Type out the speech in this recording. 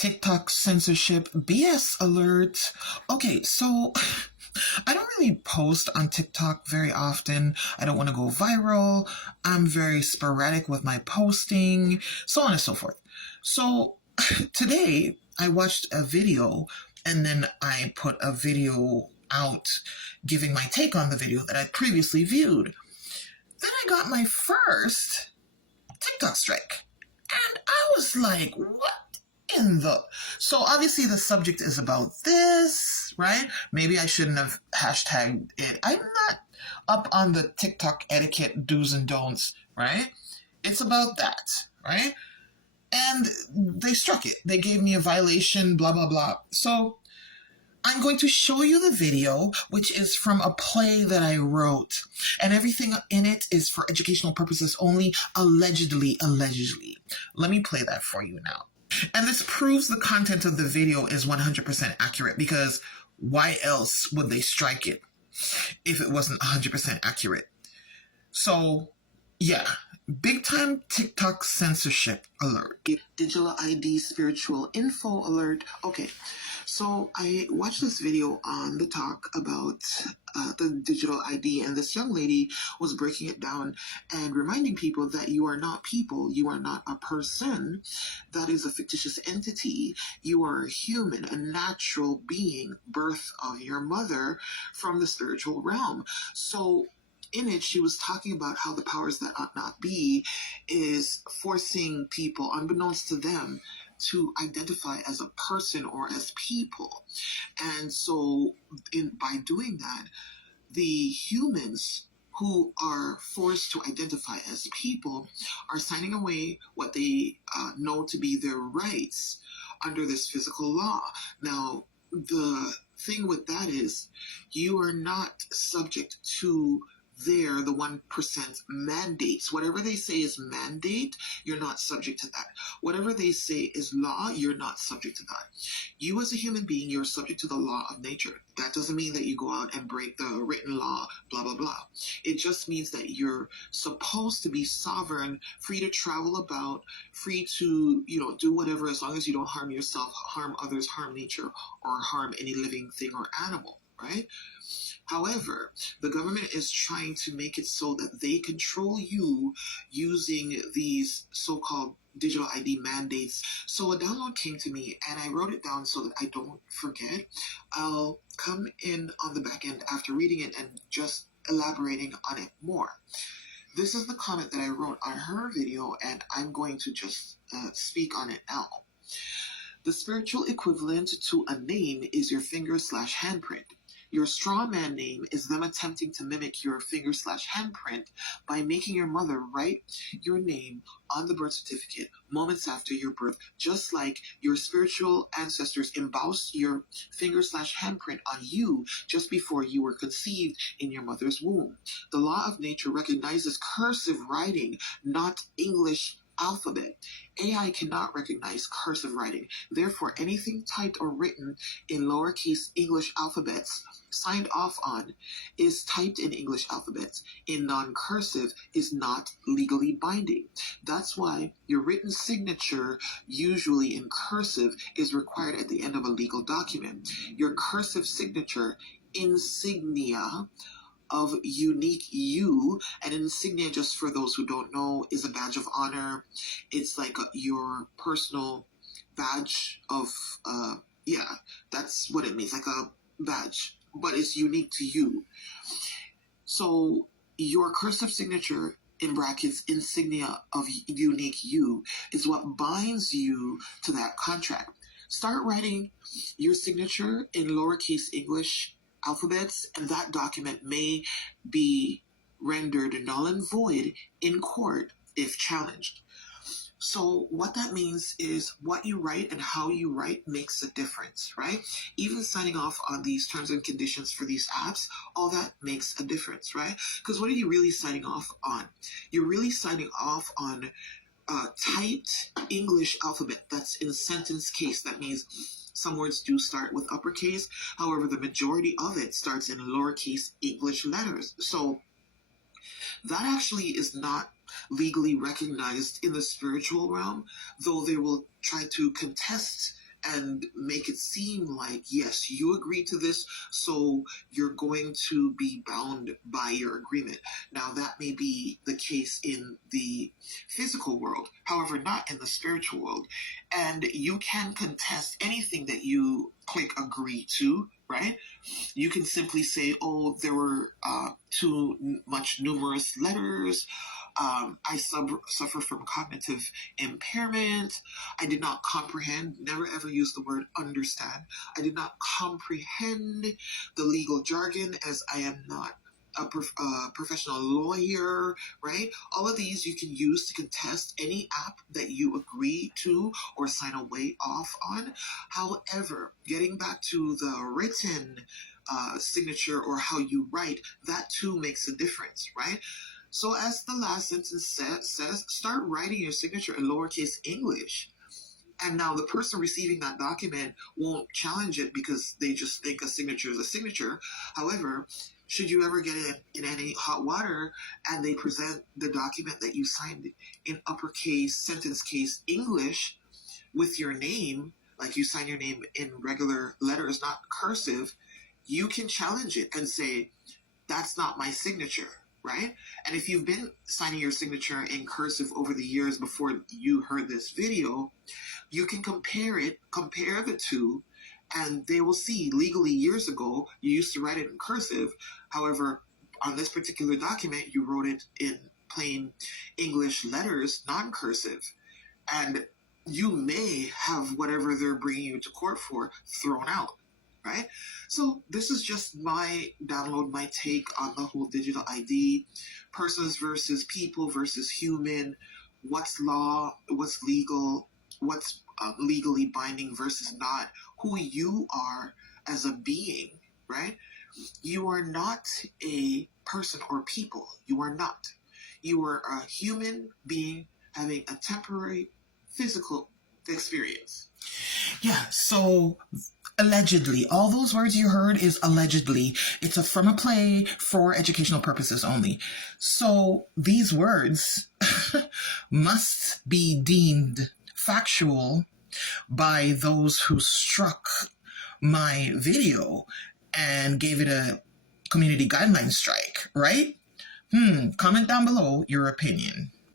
TikTok censorship BS alert. Okay, so I don't really post on TikTok very often. I don't want to go viral. I'm very sporadic with my posting, so on and so forth. So today I watched a video and then I put a video out giving my take on the video that I previously viewed. Then I got my first TikTok strike. And I was like, what in the... So obviously the subject is about this, right? Maybe I shouldn't have hashtagged it. I'm not up on the TikTok etiquette do's and don'ts, right? It's about that, right? And they struck it. They gave me a violation, blah, blah, blah. So I'm going to show you the video, which is from a play that I wrote. And everything in it is for educational purposes only, allegedly. Let me play that for you now. And this proves the content of the video is 100% accurate, because why else would they strike it if it wasn't 100% accurate? So, yeah. Big time TikTok censorship alert. Digital ID spiritual info alert. Okay, so I watched this video on the talk about the digital ID, and this young lady was breaking it down and reminding people that you are not people, you are not a person that is a fictitious entity, you are a human, a natural being, birth of your mother from the spiritual realm. So in it, she was talking about how the powers that ought not be is forcing people, unbeknownst to them, to identify as a person or as people. And so by doing that, the humans who are forced to identify as people are signing away what they know to be their rights under this physical law. Now, the thing with that is you are not subject to the 1% mandates. Whatever they say is mandate, you're not subject to that. Whatever they say is law, you're not subject to that. You as a human being, you're subject to the law of nature. That doesn't mean that you go out and break the written law, blah, blah, blah. It just means that you're supposed to be sovereign, free to travel about, free to, do whatever, as long as you don't harm yourself, harm others, harm nature, or harm any living thing or animal, right? However, the government is trying to make it so that they control you using these so-called digital ID mandates. So a download came to me and I wrote it down so that I don't forget. I'll come in on the back end after reading it and just elaborating on it more. This is the comment that I wrote on her video, and I'm going to just speak on it now. The spiritual equivalent to a name is your finger/handprint. Your straw man name is them attempting to mimic your finger/handprint by making your mother write your name on the birth certificate moments after your birth, just like your spiritual ancestors embossed your finger/handprint on you just before you were conceived in your mother's womb. The law of nature recognizes cursive writing, not English alphabet. AI cannot recognize cursive writing. Therefore, anything typed or written in lowercase English alphabets signed off on is typed in English alphabets. In non-cursive is not legally binding. That's why your written signature, usually in cursive, is required at the end of a legal document. Your cursive signature, insignia of unique you, and insignia, just for those who don't know, is a badge of honor. It's like your personal badge of, that's what it means, like a badge, but it's unique to you. So your cursive signature, in brackets, insignia of unique you, is what binds you to that contract. Start writing your signature in lowercase English alphabets, and that document may be rendered null and void in court if challenged. So what that means is what you write and how you write makes a difference, right? Even signing off on these terms and conditions for these apps, all that makes a difference, right? Because what are you really signing off on? You're really signing off on typed English alphabet that's in sentence case. That means some words do start with uppercase. However, the majority of it starts in lowercase English letters. So that actually is not legally recognized in the spiritual realm, though they will try to contest and make it seem like, yes, you agreed to this, so you're going to be bound by your agreement. Now, that may be the case in the physical world, however, not in the spiritual world. And you can contest anything that you click agree to, right? You can simply say, oh, there were too much numerous letters. I suffer from cognitive impairment. I did not comprehend, never ever use the word understand. I did not comprehend the legal jargon as I am not a professional lawyer, right? All of these you can use to contest any app that you agree to or sign away off on. However, getting back to the written signature or how you write, that too makes a difference, right? So, as the last sentence says, start writing your signature in lowercase English. And now the person receiving that document won't challenge it because they just think a signature is a signature. However, should you ever get in any hot water and they present the document that you signed in uppercase, sentence case English with your name, like you sign your name in regular letters, not cursive, you can challenge it and say, that's not my signature, right? And if you've been signing your signature in cursive over the years before you heard this video, you can compare the two, and they will see legally years ago you used to write it in cursive. However, on this particular document, you wrote it in plain English letters, non-cursive, and you may have whatever they're bringing you to court for thrown out, right? So this is just my download, my take on the whole digital ID, persons versus people versus human, what's law, what's legal, what's legally binding versus not, who you are as a being, right? You are not a person or people. You are not. You are a human being having a temporary physical experience. Yeah, so allegedly, all those words you heard is allegedly. It's from a play for educational purposes only. So these words must be deemed factual by those who struck my video and gave it a community guideline strike, right? Comment down below your opinion.